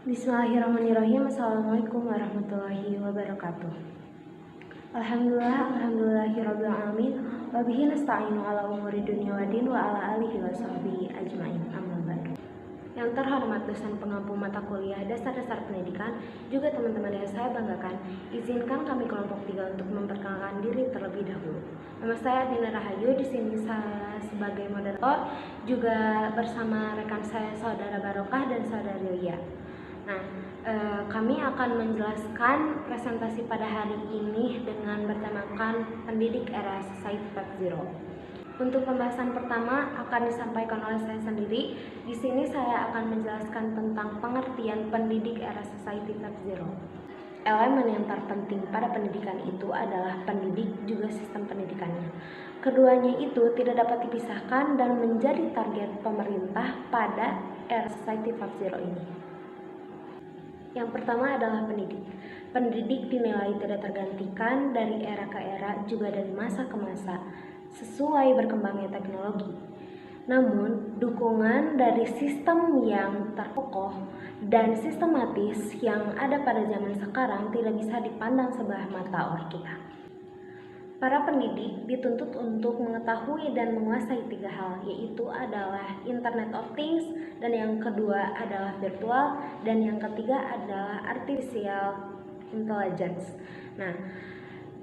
Bismillahirrahmanirrahim. Assalamualaikum warahmatullahi wabarakatuh. Alhamdulillahirabbil alamin. Wa bihi nasta'inu ala umuri dunya waddin wa ala alihi wa sahbihi ajmain. Amma ba'du. Yang terhormat dosen pengampu mata kuliah dasar-dasar pendidikan, juga teman-teman yang saya banggakan, izinkan kami kelompok 3 untuk memperkenalkan diri terlebih dahulu. Nama saya Dina Rahayu, di sini saya sebagai moderator, juga bersama rekan saya Saudara Barokah dan Saudara Lia. Nah, kami akan menjelaskan presentasi pada hari ini dengan bertemakan pendidik era Society 4.0. Untuk pembahasan pertama akan disampaikan oleh saya sendiri. Di sini saya akan menjelaskan tentang pengertian pendidik era Society 4.0. Elemen yang terpenting pada pendidikan itu adalah pendidik juga sistem pendidikannya. Keduanya itu tidak dapat dipisahkan dan menjadi target pemerintah pada era Society 4.0 ini. Yang pertama adalah pendidik. Pendidik dinilai tidak tergantikan dari era ke era, juga dari masa ke masa, sesuai berkembangnya teknologi. Namun, dukungan dari sistem yang terkokoh dan sistematis yang ada pada zaman sekarang tidak bisa dipandang sebelah mata oleh kita. Para pendidik dituntut untuk mengetahui dan menguasai 3 hal, yaitu adalah Internet of Things, dan yang kedua adalah virtual, dan yang ketiga adalah artificial intelligence. Nah,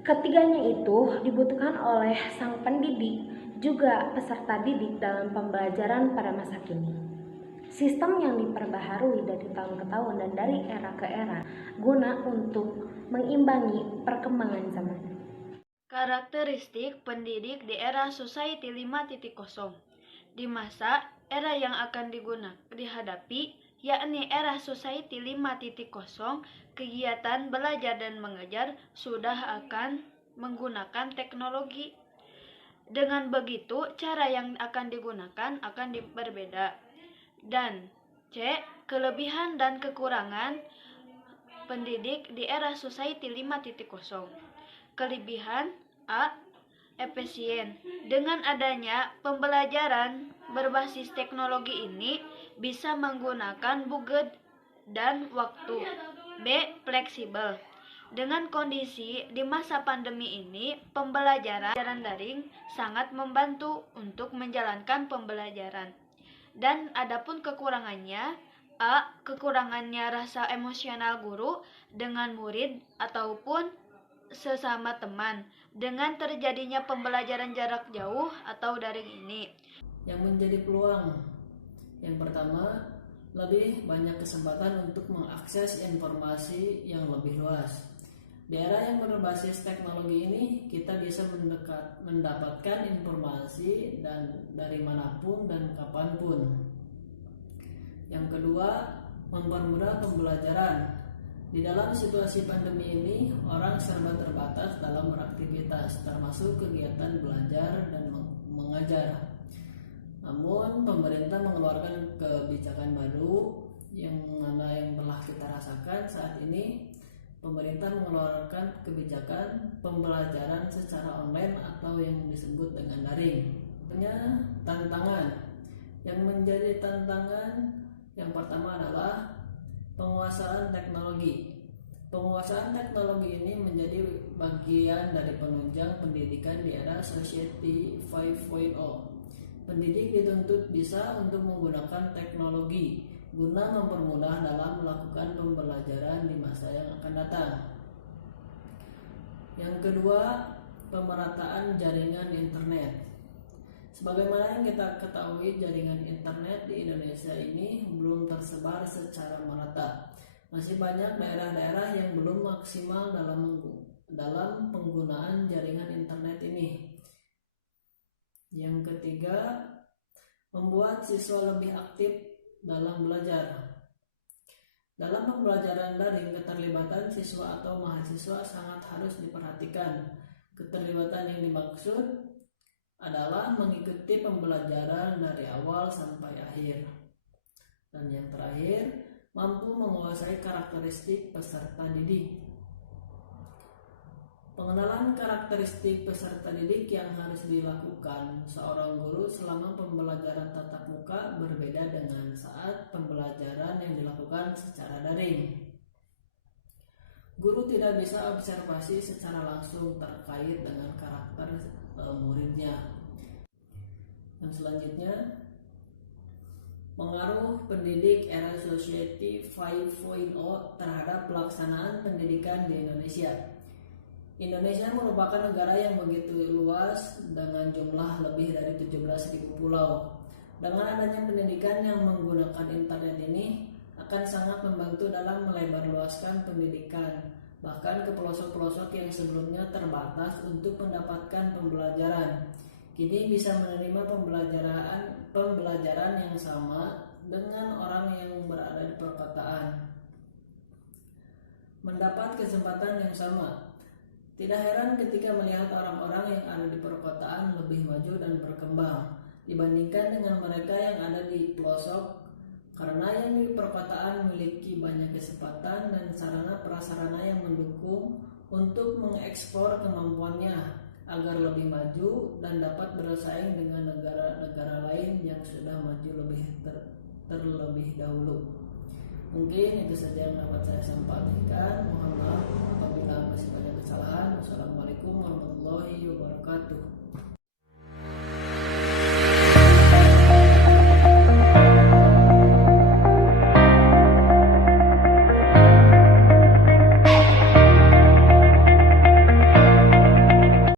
ketiganya itu dibutuhkan oleh sang pendidik juga peserta didik dalam pembelajaran pada masa kini. Sistem yang diperbaharui dari tahun ke tahun dan dari era ke era guna untuk mengimbangi perkembangan zaman. Karakteristik pendidik di era Society 5.0. Di masa era yang akan dihadapi, yakni era Society 5.0, kegiatan belajar dan mengajar sudah akan menggunakan teknologi. Dengan begitu, cara yang akan digunakan akan berbeda. Dan C. Kelebihan dan kekurangan pendidik di era Society 5.0. Kelebihan A. Efisien. Dengan adanya pembelajaran berbasis teknologi ini bisa menggunakan budget dan waktu. B. Fleksibel. Dengan kondisi di masa pandemi ini, pembelajaran daring sangat membantu untuk menjalankan pembelajaran. Dan adapun kekurangannya, A. Kekurangannya rasa emosional guru dengan murid ataupun sesama teman dengan terjadinya pembelajaran jarak jauh atau daring ini. Yang menjadi peluang, yang pertama, lebih banyak kesempatan untuk mengakses informasi yang lebih luas. Di era yang berbasis teknologi ini, kita bisa mendapatkan informasi dan dari manapun dan kapanpun. Yang kedua, mempermudah pembelajaran. Di dalam situasi pandemi ini, orang serba terbatas dalam beraktivitas, termasuk kegiatan belajar dan mengajar. Namun, pemerintah mengeluarkan kebijakan baru yang telah kita rasakan saat ini. Pemerintah mengeluarkan kebijakan pembelajaran secara online atau yang disebut dengan daring. Tantangan yang menjadi tantangan yang pertama adalah penguasaan teknologi. Penguasaan teknologi ini menjadi bagian dari penunjang pendidikan di era Society 5.0. Pendidik dituntut bisa untuk menggunakan teknologi guna mempermudah dalam melakukan pembelajaran di masa yang akan datang. Yang kedua, pemerataan jaringan internet. Sebagaimana yang kita ketahui, jaringan internet di Indonesia ini belum tersebar secara merata. Masih banyak daerah-daerah yang belum maksimal dalam penggunaan jaringan internet ini. Yang ketiga, membuat siswa lebih aktif dalam belajar. Dalam pembelajaran daring, keterlibatan siswa atau mahasiswa sangat harus diperhatikan. Keterlibatan yang dimaksud adalah mengikuti pembelajaran dari awal sampai akhir. Dan yang terakhir, mampu menguasai karakteristik peserta didik. Pengenalan karakteristik peserta didik yang harus dilakukan seorang guru selama pembelajaran tatap muka berbeda dengan saat pembelajaran yang dilakukan secara daring. daring. Guru tidak bisa observasi secara langsung terkait dengan karakter muridnya. Dan selanjutnya, pengaruh pendidik era Society 5.0 terhadap pelaksanaan pendidikan di Indonesia. Indonesia merupakan negara yang begitu luas dengan jumlah lebih dari 17.000 pulau. Dengan adanya pendidikan yang menggunakan internet ini akan sangat membantu dalam melebarluaskan pendidikan, bahkan ke pelosok-pelosok yang sebelumnya terbatas untuk mendapatkan pembelajaran. Kini bisa menerima pembelajaran yang sama dengan orang yang berada di perkotaan. Mendapat kesempatan yang sama. Tidak heran ketika melihat orang-orang yang ada di perkotaan lebih maju dan berkembang dibandingkan dengan mereka yang ada di pelosok, karena yang di perkotaan memiliki banyak kesempatan dan sarana prasarana yang mendukung untuk mengekspor kemampuannya agar lebih maju dan dapat bersaing dengan negara-negara lain yang sudah maju terlebih dahulu. Mungkin itu saja yang dapat saya sampaikan. Mohon maaf apabila masih banyak kesalahan. Wassalamualaikum warahmatullahi wabarakatuh.